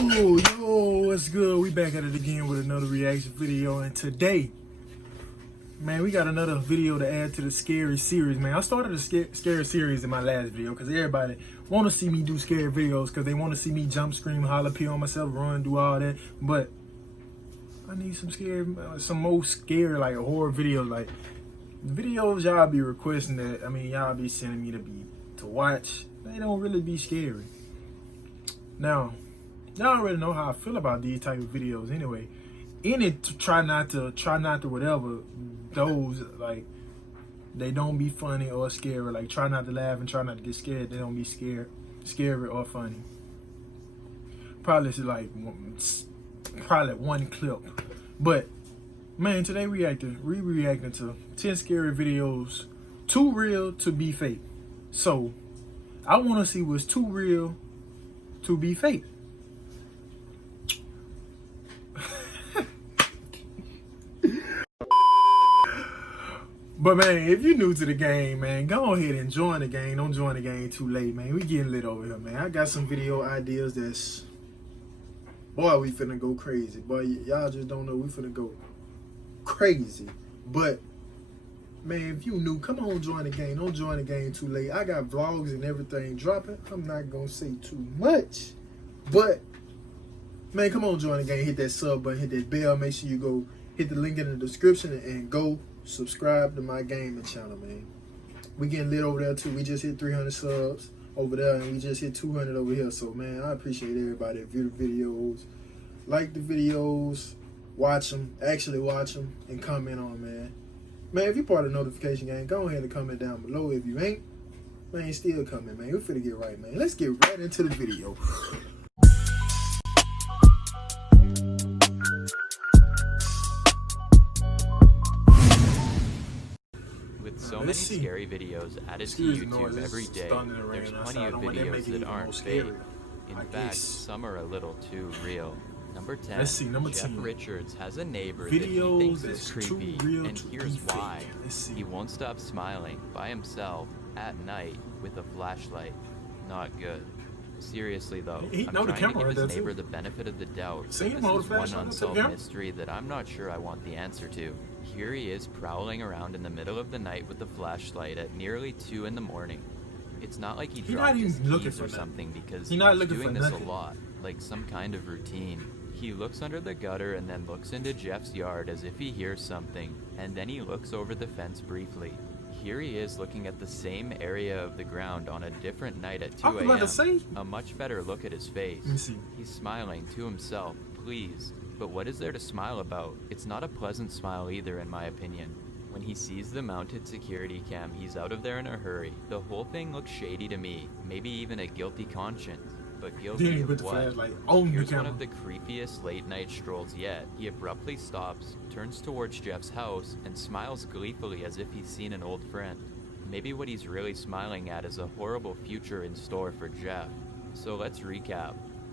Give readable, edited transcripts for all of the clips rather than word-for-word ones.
Yo, what's good? We back at it again with another reaction video, and today, man, we got another video to add to the scary series, man. I started a scary series in my last video because everybody want to see me do scary videos because they want to see me jump, scream, holler, pee on myself, run, do all that. But I need some more scary, like horror videos, like videos y'all be requesting that. I mean, y'all be sending me to watch. They don't really be scary. Now, y'all already know how I feel about these type of videos anyway. Try not to whatever, those, like, they don't be funny or scary. Like, try not to laugh and try not to get scared. They don't be scary or funny. Probably one clip. But, man, today we reacting to 10 scary videos, too real to be fake. So, I want to see what's too real to be fake. But man, if you're new to the game, man, go ahead and join the game. Don't join the game too late, man. We getting lit over here, man. I got some video ideas that's, boy, we finna go crazy. Boy, y'all just don't know we finna go crazy. But man, if you new, come on, join the game. Don't join the game too late. I got vlogs and everything dropping. I'm not gonna say too much, but man, come on, join the game. Hit that sub button, hit that bell. Make sure you go hit the link in the description and go subscribe to my gaming channel, man. We getting lit over there too. We just hit 300 subs over there, and we just hit 200 over here. So man, I appreciate everybody that view the videos, like the videos, watch them, and comment on them, man. Man, if you're part of the notification gang, go ahead and comment down below. If you ain't, man, still comment, man. We finna get right, man. Let's get right into the video. With so many scary videos added to YouTube every day, there's plenty of videos that aren't fake. In fact, some are a little too real. Number 10, Jeff Richards has a neighbor that he thinks is creepy, and here's why. He won't stop smiling by himself at night with a flashlight. Not good. Seriously though, I'm trying to give his neighbor the benefit of the doubt, but this is one unsolved mystery that I'm not sure I want the answer to. Here he is prowling around in the middle of the night with a flashlight at nearly 2 in the morning. It's not like he dropped his keys or something, because he's doing this a lot, like some kind of routine. He looks under the gutter and then looks into Jeff's yard as if he hears something, and then he looks over the fence briefly. Here he is looking at the same area of the ground on a different night at 2 a.m. A much better look at his face. He's smiling to himself, pleased. But what is there to smile about? It's not a pleasant smile either, in my opinion. When he sees the mounted security cam, he's out of there in a hurry. The whole thing looks shady to me, maybe even a guilty conscience. But guilty of what? Here's one of the creepiest late night strolls yet. He abruptly stops, turns towards Jeff's house, and smiles gleefully as if he's seen an old friend. Maybe what he's really smiling at is a horrible future in store for Jeff. So let's recap.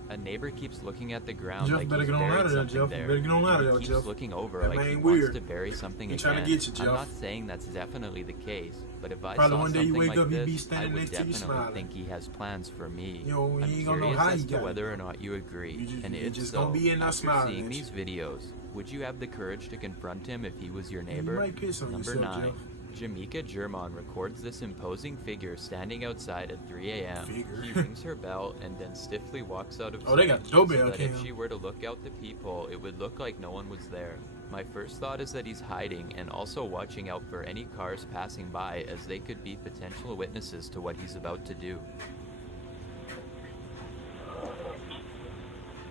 A neighbor keeps looking at the ground like he's buried something there. He keeps looking over like he wants to bury something again. I'm not saying that's definitely the case, but if I saw something like this, I would definitely think he has plans for me. I'm curious as to whether or not you agree, and if so, after seeing these videos, would you have the courage to confront him if he was your neighbor? Number 9. Jamaica German records this imposing figure standing outside at 3 a.m. He rings her bell and then stiffly walks out of sight, so that if she were to look out the peephole, it would look like no one was there. My first thought is that he's hiding and also watching out for any cars passing by, as they could be potential witnesses to what he's about to do.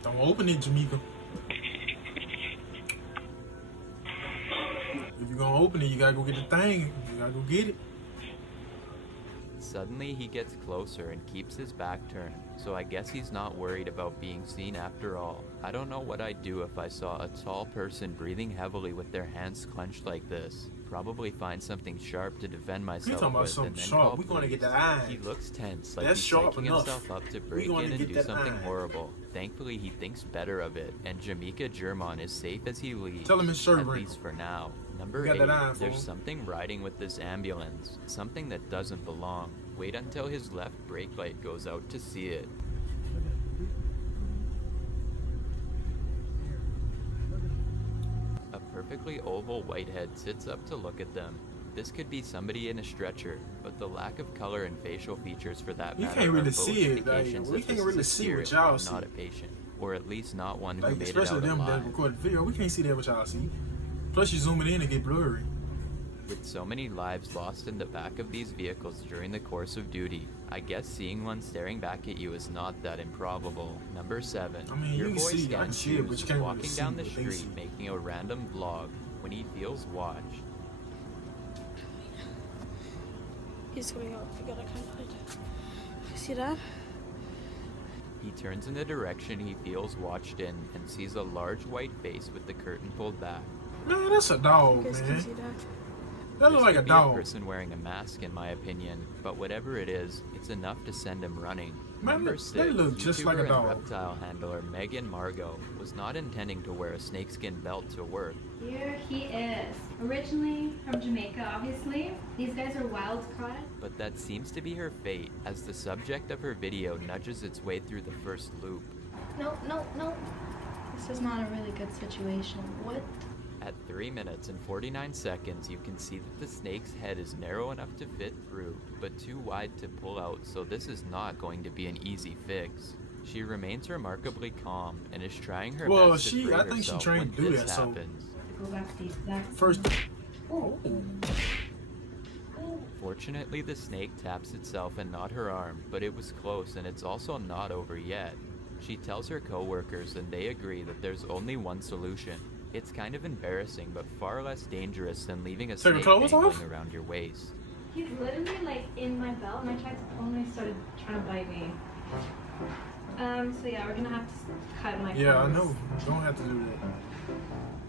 Don't open it, Jamaica. If you're gonna open it, you gotta go get the thing. You gotta go get it. Suddenly he gets closer and keeps his back turned, so I guess he's not worried about being seen after all. I don't know what I'd do if I saw a tall person breathing heavily with their hands clenched like this. Probably find something sharp to defend myself with, and then call police. We're gonna get that eye. He looks tense, like he's psyching himself up to break in and do something horrible. Thankfully, he thinks better of it, and Jamaica German is safe as he leaves, at least for now. Number 8, there's something riding with this ambulance, something that doesn't belong. Wait until his left brake light goes out to see it. perfectly oval whitehead sits up to look at them. This could be somebody in a stretcher, but the lack of color and facial features for that You matter can't are really both see it. indications We that can't this really is a see what spirit y'all and see. not a patient, or at least not one who made it Especially out them that alive. record the video. We can't see that what y'all see. Plus, you zoom it in and get blurry. With so many lives lost in the back of these vehicles during the course of duty, I guess seeing one staring back at you is not that improbable. Number 7. I mean, Your you can boy see, I can Stan see it, but Shoes you is can't walking really see down the what they street see. making a random vlog when he feels watched. He's coming up. I gotta kind of hide. See that? He turns in the direction he feels watched in and sees a large white face with the curtain pulled back. Man, that's a dog, You guys can man. see that. That This looks like a could be dog. a person wearing a mask, in my opinion, but whatever it is, it's enough to send him running. Man, Number they 6, look just like a YouTuber and dog. reptile handler Megan Margot was not intending to wear a snakeskin belt to work. Here he is. Originally from Jamaica, obviously. These guys are wild caught. But that seems to be her fate, as the subject of her video nudges its way through the first loop. No, no, no. This is not a really good situation. What? At 3 minutes and 49 seconds, you can see that the snake's head is narrow enough to fit through, but too wide to pull out, so this is not going to be an easy fix. She remains remarkably calm and is trying her best to free I think she herself trained when to do this that, so- happens. Go back to the exact First, Oh. Fortunately, the snake taps itself and not her arm, but it was close and it's also not over yet. She tells her co-workers and they agree that there's only one solution. It's kind of embarrassing, but far less dangerous than leaving a Take her snake clothes dangling off? around your waist. He's literally like in my belt and I tried to pull him and he started trying to bite me. So yeah, we're gonna have to cut my yeah, I clothes. know. You don't have to do that.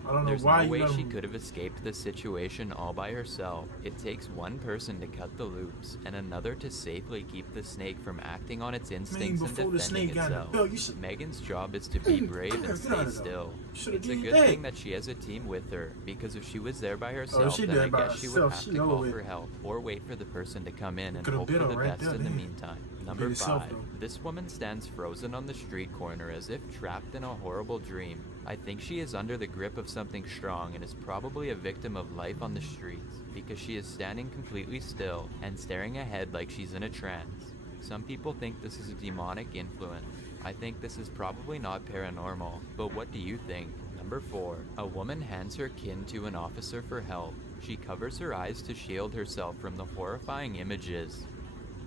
I don't know There's why no you way let she him- could have escaped this situation all by herself. It takes one person to cut the loops, and another to safely keep the snake from acting on its instincts and before the defending snake got in the itself. belt, you should- Megan's job is to be brave Get and out stay of there. still. Should've It's a did good that. thing that she has a team with her, because if she was there by herself, she then there I by guess she would herself. have She to over call with. for help, or wait for the person to come in and Could've hope for been the her right best there in the then. meantime. Number Did itself, 5. though. This woman stands frozen on the street corner as if trapped in a horrible dream. I think she is under the grip of something strong and is probably a victim of life on the streets, because she is standing completely still and staring ahead like she's in a trance. Some people think this is a demonic influence. I think this is probably not paranormal, but what do you think? Number 4. A woman hands her kin to an officer for help. She covers her eyes to shield herself from the horrifying images.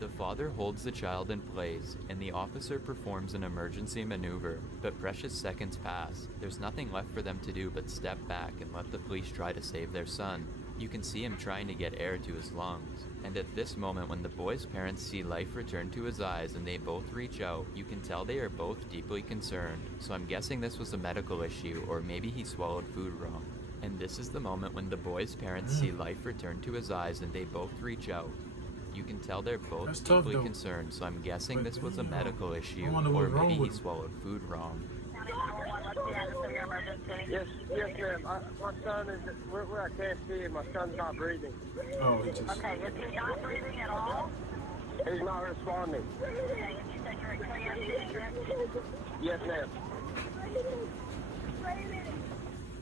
The father holds the child in place, and the officer performs an emergency maneuver, but precious seconds pass. There's nothing left for them to do but step back and let the police try to save their son. You can see him trying to get air to his lungs, and at this moment when the boy's parents see life return to his eyes and they both reach out, you can tell they are both deeply concerned. So I'm guessing this was a medical issue, or maybe he swallowed food wrong. And this is the moment when the boy's parents see life return to his eyes and they both reach out. You can tell they're both That's tough, deeply though. concerned, so I'm guessing But, this was a you know, medical issue, I wonder or what's wrong maybe he with him. swallowed food wrong. Yes, ma'am. My son is where I can't see him. My son's not breathing. Oh, he just. Okay, is he not breathing at all? He's not responding. Okay, you said you're a clear. Yes, ma'am.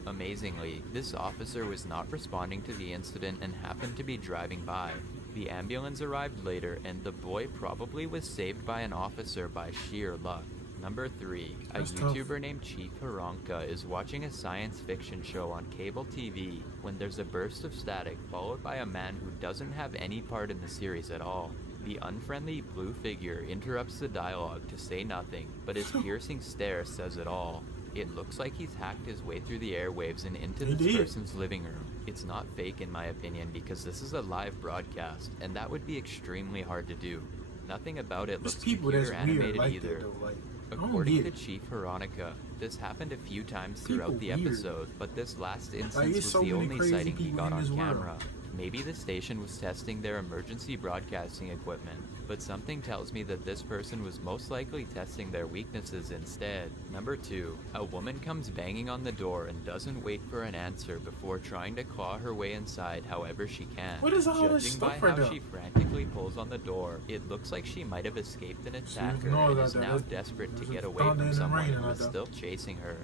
Amazingly, this officer was not responding to the incident and happened to be driving by. The ambulance arrived later, and the boy probably was saved by an officer by sheer luck. Number 3. A That's tough. YouTuber named Chief Haronka is watching a science fiction show on cable TV when there's a burst of static followed by a man who doesn't have any part in the series at all. The unfriendly blue figure interrupts the dialogue to say nothing, but his piercing stare says it all. It looks like he's hacked his way through the airwaves and into He this did. person's living room. It's not fake in my opinion, because this is a live broadcast, and that would be extremely hard to do. Nothing about it There's looks people that's computer weird animated like either. that, though. Like, I don't According get to it. Chief Veronica, this happened a few times People throughout the weird. episode, but this last instance it's was so the many only crazy sighting he people got in on this world. camera. Maybe the station was testing their emergency broadcasting equipment, but something tells me that this person was most likely testing their weaknesses instead. Number 2. A woman comes banging on the door and doesn't wait for an answer before trying to claw her way inside however she can. What is all this Judging by stuff right how now? she frantically pulls on the door, it looks like she might have escaped an attacker ignore and that, is that- now that's- desperate to there's get a away thunder from and someone rain who out is there. still chasing her.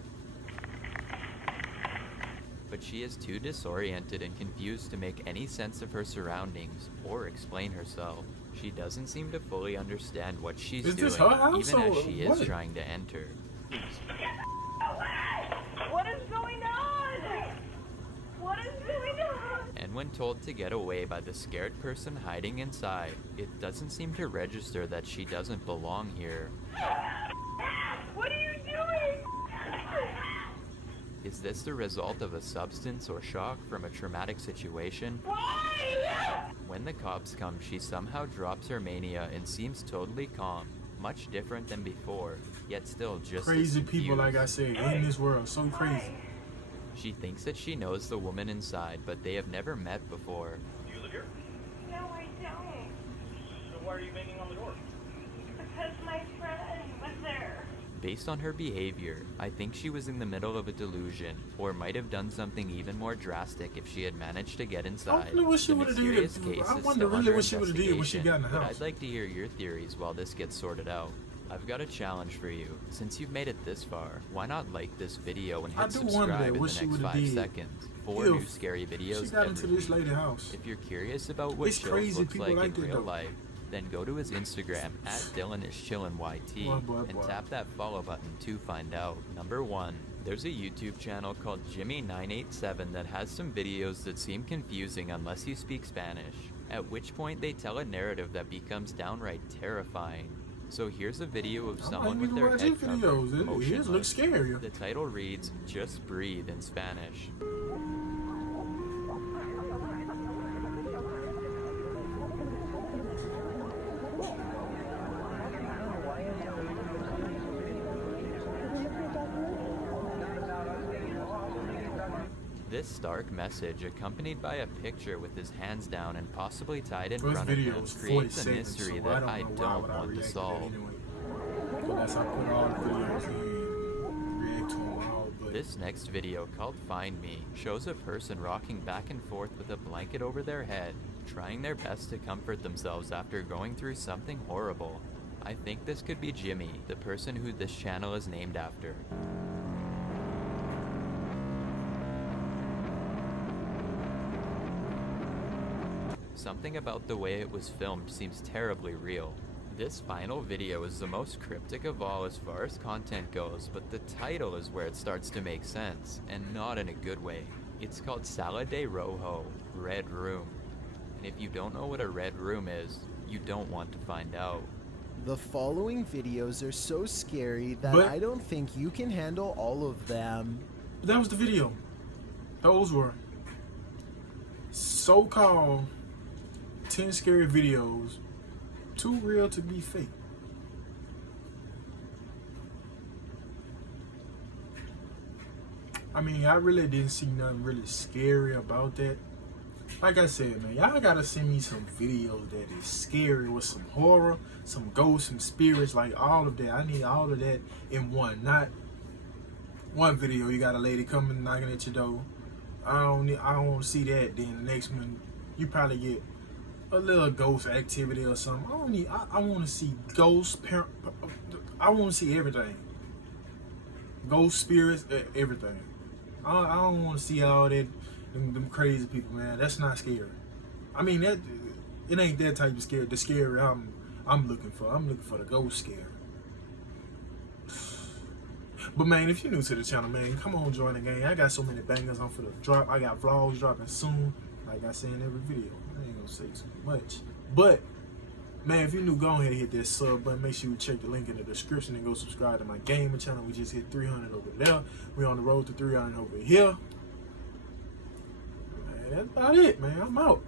but she is too disoriented and confused to make any sense of her surroundings or explain herself. She doesn't seem to fully understand what she's Is doing, this her house even as or she what? is trying to enter. What is going on? What is going on? And when told to get away by the scared person hiding inside, it doesn't seem to register that she doesn't belong here. What are you doing? Is this the result of a substance or shock from a traumatic situation? Why? When the cops come, she somehow drops her mania and seems totally calm, much different than before, yet still just Crazy as people, like I confused. said, in this world, so crazy. She thinks that she knows the woman inside, but they have never met before. Do you live here? No, I don't. So why are you banging on the door? Because my friend was there. Based on her behavior, I think she was in the middle of a delusion, or might have done something even more drastic if she had managed to get inside. I wonder what she The would've mysterious did. case I is wonder still really under what she would've did when she got in the investigation, but house. I'd like to hear your theories while this gets sorted out. I've got a challenge for you. Since you've made it this far, why not like this video and I hit do wonder subscribe in what the she next would've 5 did seconds? 4 if new scary videos She got every into this week. lady's house. If you're curious about what It's Chills crazy looks people like like in that, real though. life, then go to his Instagram at DylanIsChillinYT Boy. and tap that follow button to find out. Number 1. There's a YouTube channel called Jimmy987 that has some videos that seem confusing unless you speak Spanish, at which point they tell a narrative that becomes downright terrifying. So here's a video of I someone might with even their watch head his covered, videos. His motionless. look scarier. The title reads, "Just Breathe" in Spanish. This stark message, accompanied by a picture with his hands down and possibly tied in This front of video him, is 40 creates a seconds, mystery so that I I don't know why don't would I want to react to that solve. anyway. Unless I put all the videos in, react to them all, but This next video, called Find Me, shows a person rocking back and forth with a blanket over their head, trying their best to comfort themselves after going through something horrible. I think this could be Jimmy, the person who this channel is named after. Something about the way it was filmed seems terribly real. This final video is the most cryptic of all as far as content goes, but the title is where it starts to make sense, and not in a good way. It's called Sala de Rojo, Red Room. And if you don't know what a red room is, you don't want to find out. The following videos are so scary that But- I don't think you can handle all of them. that was the video. Those were so-called 10 scary videos, too real to be fake. I mean, I really didn't see nothing really scary about that. Like I said, man, y'all gotta send me some videos that is scary with some horror, some ghosts, some spirits, like all of that. I need all of that in one, not one video. You got a lady coming knocking at your door. I don't want to see that. Then the next one, you probably get a little ghost activity or something. I want to see ghosts. I want to see everything. Ghost spirits, everything. I don't want to see all that. Them crazy people, man. That's not scary. I mean, it ain't that type of scary. The scary I'm looking for. I'm looking for the ghost scare. But man, if you're new to the channel, man, come on, join the gang. I got so many bangers on for the drop. I got vlogs dropping soon, like I say in every video. I ain't gonna say too much, but man, if you're new, go ahead and hit that sub button. Make sure you check the link in the description and go subscribe to my gaming channel. We just hit 300 over there. We're on the road to 300 over here. Man, that's about it, man. I'm out.